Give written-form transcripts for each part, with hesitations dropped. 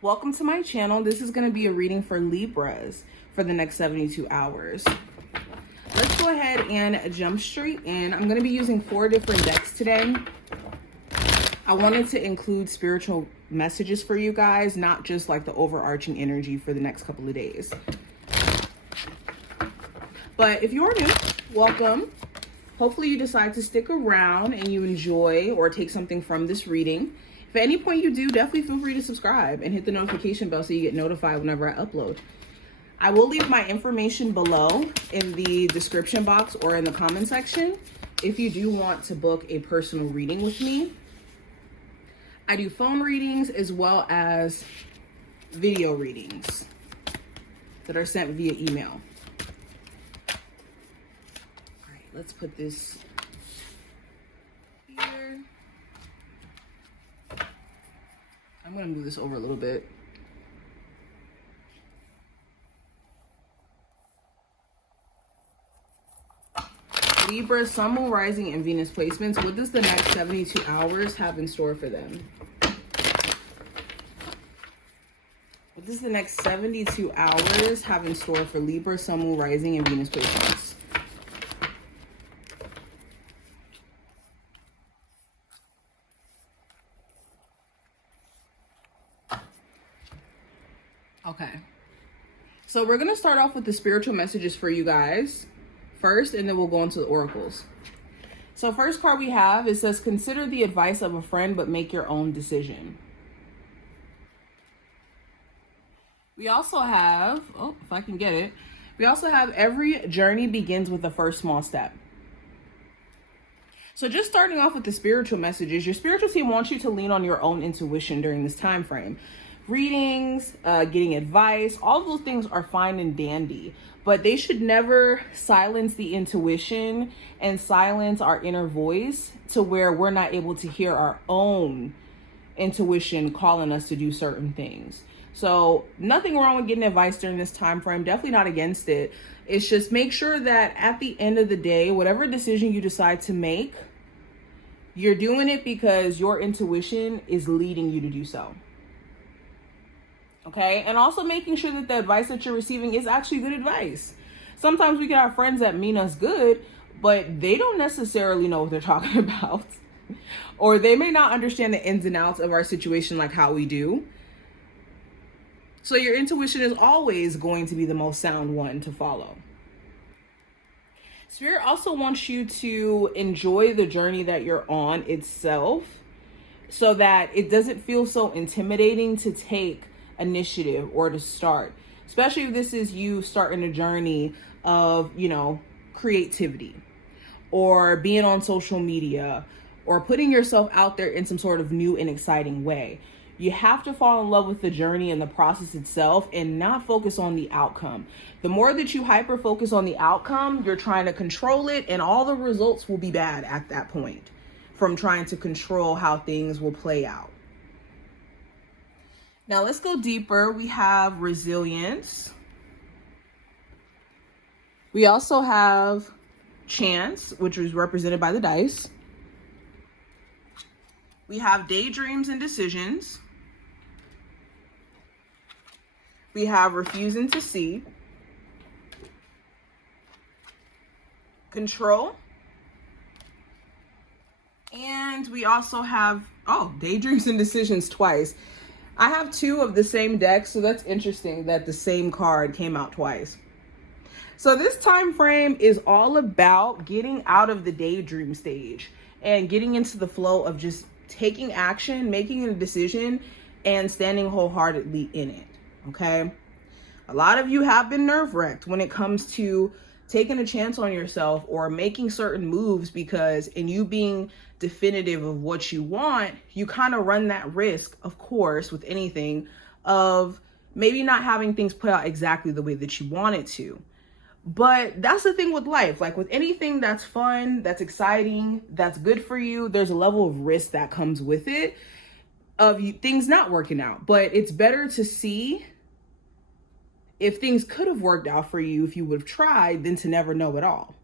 Welcome to my channel. This is going to be a reading for Libras for the next 72 hours. Let's go ahead and jump straight in. I'm going to be using 4 different decks today. I wanted to include spiritual messages for you guys, not just like the overarching energy for the next couple of days. But if you're new, welcome. Hopefully you decide to stick around and you enjoy or take something from this reading. If at any point you do, definitely feel free to subscribe and hit the notification bell so you get notified whenever I upload. I will leave my information below in the description box or in the comment section if you do want to book a personal reading with me. I do phone readings as well as video readings that are sent via email. All right, let's put this here. I'm going to move this over a little bit. Libra, Sun, Moon, Rising, and Venus placements. What does the next 72 hours have in store for them? What does the next 72 hours have in store for Libra, Sun, Moon, Rising, and Venus placements? Okay, so we're going to start off with the spiritual messages for you guys first, and then we'll go into the oracles. So first card we have, it says, consider the advice of a friend, but make your own decision. We also have, oh, if I can get it, we also have every journey begins with the first small step. So just starting off with the spiritual messages, your spiritual team wants you to lean on your own intuition during this time frame. Readings, getting advice, all those things are fine and dandy, but they should never silence the intuition and silence our inner voice to where we're not able to hear our own intuition calling us to do certain things. So nothing wrong with getting advice during this time frame, definitely not against it. It's just make sure that at the end of the day, whatever decision you decide to make, you're doing it because your intuition is leading you to do so. Okay, and also making sure that the advice that you're receiving is actually good advice. Sometimes we get our friends that mean us good, but they don't necessarily know what they're talking about. Or they may not understand the ins and outs of our situation like how we do. So your intuition is always going to be the most sound one to follow. Spirit also wants you to enjoy the journey that you're on itself so that it doesn't feel so intimidating to take initiative or to start, especially if this is you starting a journey of, creativity or being on social media or putting yourself out there in some sort of new and exciting way. You have to fall in love with the journey and the process itself and not focus on the outcome. The more that you hyper focus on the outcome, you're trying to control it, and all the results will be bad at that point from trying to control how things will play out. Now let's go deeper. We have resilience. We also have chance, which is represented by the dice. We have daydreams and decisions. We have refusing to see. Control. And we also have, daydreams and decisions twice. I have 2 of the same deck, so that's interesting that the same card came out twice. So this time frame is all about getting out of the daydream stage and getting into the flow of just taking action, making a decision, and standing wholeheartedly in it, okay? A lot of you have been nerve-wracked when it comes to taking a chance on yourself or making certain moves, because in you being definitive of what you want, you kind of run that risk, of course, with anything, of maybe not having things put out exactly the way that you want it to. But that's the thing with life. Like with anything that's fun, that's exciting, that's good for you, there's a level of risk that comes with it of things not working out. But it's better to see if things could have worked out for you if you would have tried than to never know at all.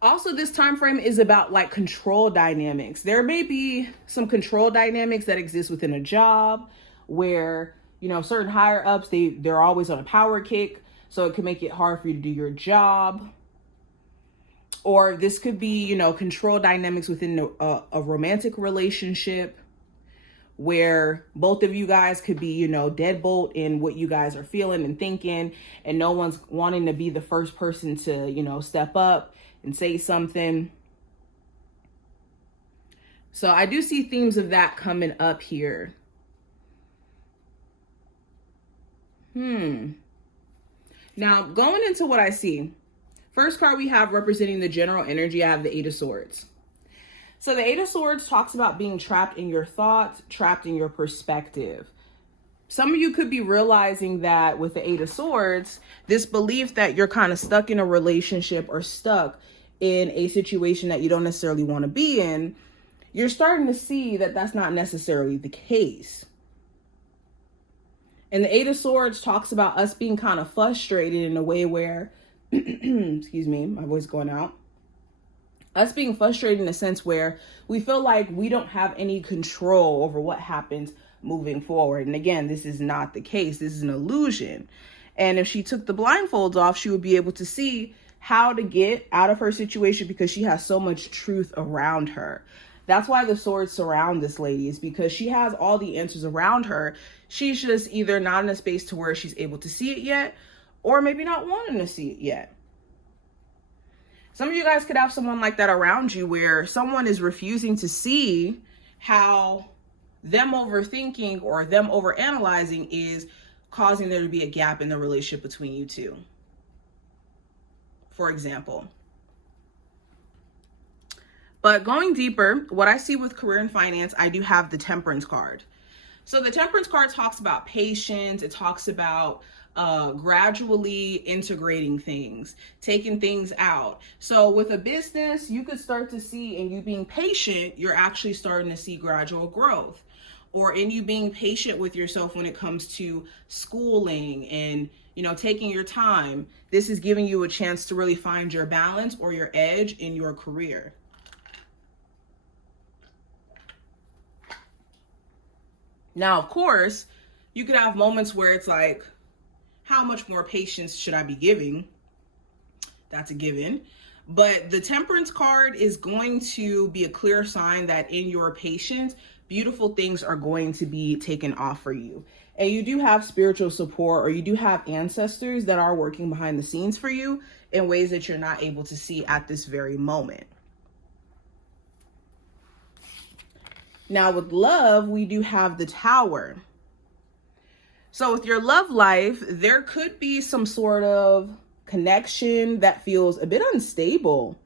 Also, this time frame is about like control dynamics. There may be some control dynamics that exist within a job where, you know, certain higher ups, they're always on a power kick, so it can make it hard for you to do your job. Or this could be, you know, control dynamics within a romantic relationship where both of you guys could be, you know, deadbolt in what you guys are feeling and thinking, and no one's wanting to be the first person to, you know, step up and say something. So I do see themes of that coming up here. Now, going into what I see, first card we have representing the general energy, I have the Eight of Swords. So the Eight of Swords talks about being trapped in your thoughts, trapped in your perspective. Some of you could be realizing that with the Eight of Swords, this belief that you're kind of stuck in a relationship or stuck in a situation that you don't necessarily want to be in, you're starting to see that that's not necessarily the case. And the Eight of Swords talks about us being kind of frustrated in a way where, excuse me, my voice going out. Us being frustrated in a sense where we feel like we don't have any control over what happens moving forward. And again, this is not the case. This is an illusion. And if she took the blindfolds off, she would be able to see how to get out of her situation because she has so much truth around her. That's why the swords surround this lady, is because she has all the answers around her. She's just either not in a space to where she's able to see it yet, or maybe not wanting to see it yet. Some of you guys could have someone like that around you where someone is refusing to see how them overthinking or them overanalyzing is causing there to be a gap in the relationship between you two. For example. But going deeper, what I see with career and finance, I do have the Temperance card. So the Temperance card talks about patience. It talks about gradually integrating things, taking things out. So with a business, you could start to see, in you being patient, you're actually starting to see gradual growth. Or in you being patient with yourself when it comes to schooling and, you know, taking your time. This is giving you a chance to really find your balance or your edge in your career. Now, of course, you could have moments where it's like, how much more patience should I be giving? That's a given. But the Temperance card is going to be a clear sign that in your patience, beautiful things are going to be taken off for you. And you do have spiritual support, or you do have ancestors that are working behind the scenes for you in ways that you're not able to see at this very moment. Now with love, we do have the Tower. So with your love life, there could be some sort of connection that feels a bit unstable.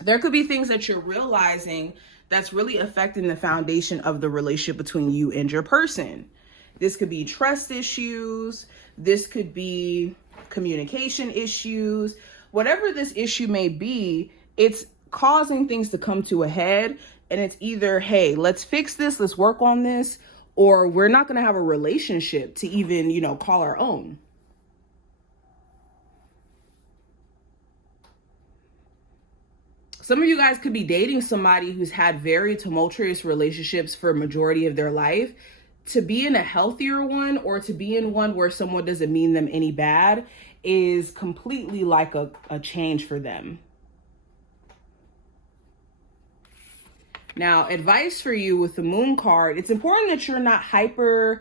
There could be things that you're realizing that's really affecting the foundation of the relationship between you and your person. This could be trust issues. This could be communication issues. Whatever this issue may be, it's causing things to come to a head. And it's either, hey, let's fix this, let's work on this, or we're not going to have a relationship to even, you know, call our own. Some of you guys could be dating somebody who's had very tumultuous relationships for a majority of their life. To be in a healthier one, or to be in one where someone doesn't mean them any bad, is completely like a change for them. Now, advice for you with the Moon card, it's important that you're not hyper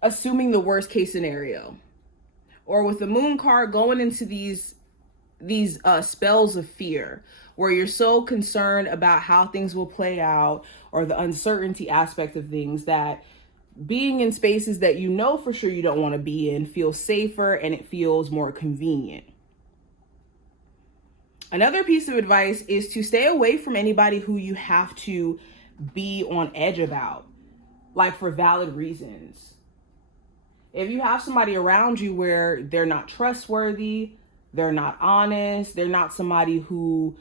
assuming the worst case scenario. Or with the Moon card, going into these spells of fear, where you're so concerned about how things will play out, or the uncertainty aspect of things, that being in spaces that you know for sure you don't want to be in feels safer and it feels more convenient. Another piece of advice is to stay away from anybody who you have to be on edge about, like for valid reasons. If you have somebody around you where they're not trustworthy, they're not honest, they're not somebody who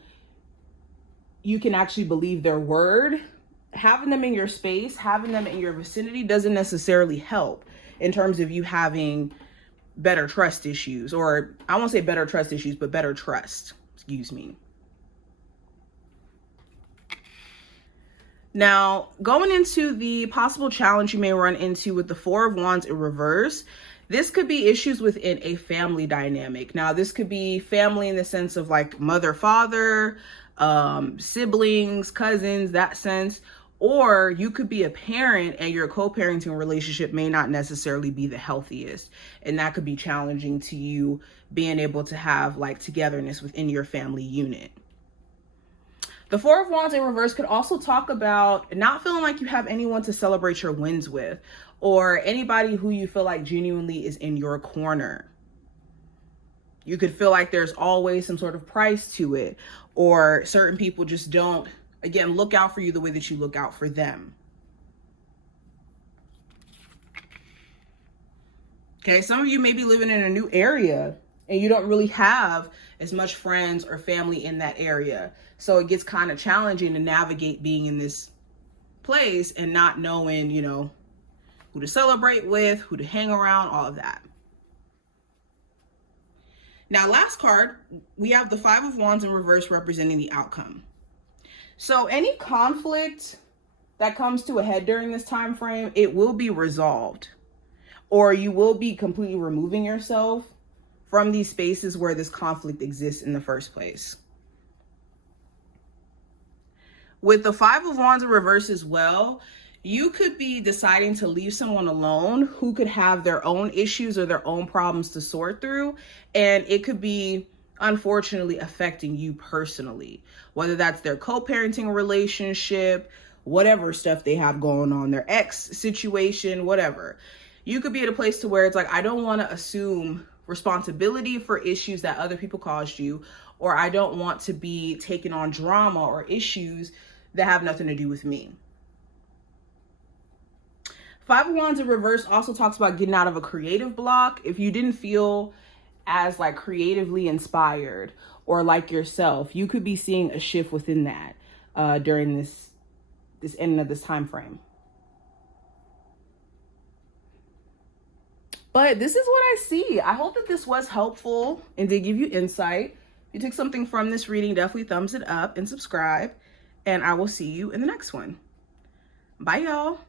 you can actually believe their word, having them in your space, having them in your vicinity doesn't necessarily help in terms of you having better trust issues, or I won't say better trust issues, but better trust. Excuse me. Now, going into the possible challenge you may run into with the Four of Wands in reverse, this could be issues within a family dynamic. Now, this could be family in the sense of like mother, father, siblings, cousins, that sense. Or you could be a parent and your co-parenting relationship may not necessarily be the healthiest. And that could be challenging to you being able to have like togetherness within your family unit. The Four of Wands in reverse could also talk about not feeling like you have anyone to celebrate your wins with, or anybody who you feel like genuinely is in your corner. You could feel like there's always some sort of price to it, or certain people just don't, again, look out for you the way that you look out for them. Okay, some of you may be living in a new area and you don't really have as much friends or family in that area. So it gets kind of challenging to navigate being in this place and not knowing, you know, who to celebrate with, who to hang around, all of that. Now, last card, we have the Five of Wands in reverse representing the outcome. So any conflict that comes to a head during this time frame, it will be resolved, or you will be completely removing yourself from these spaces where this conflict exists in the first place. With the Five of Wands in reverse as well, you could be deciding to leave someone alone who could have their own issues or their own problems to sort through. And it could be, unfortunately, affecting you personally, whether that's their co-parenting relationship, whatever stuff they have going on, their ex situation, whatever. You could be at a place to where it's like, I don't want to assume responsibility for issues that other people caused you, or I don't want to be taking on drama or issues that have nothing to do with me. Five of Wands in reverse also talks about getting out of a creative block. If you didn't feel as like creatively inspired or like yourself, you could be seeing a shift within that during this ending of this time frame. But this is what I see. I hope that this was helpful and did give you insight. If you took something from this reading, definitely thumbs it up and subscribe. And I will see you in the next one. Bye, y'all.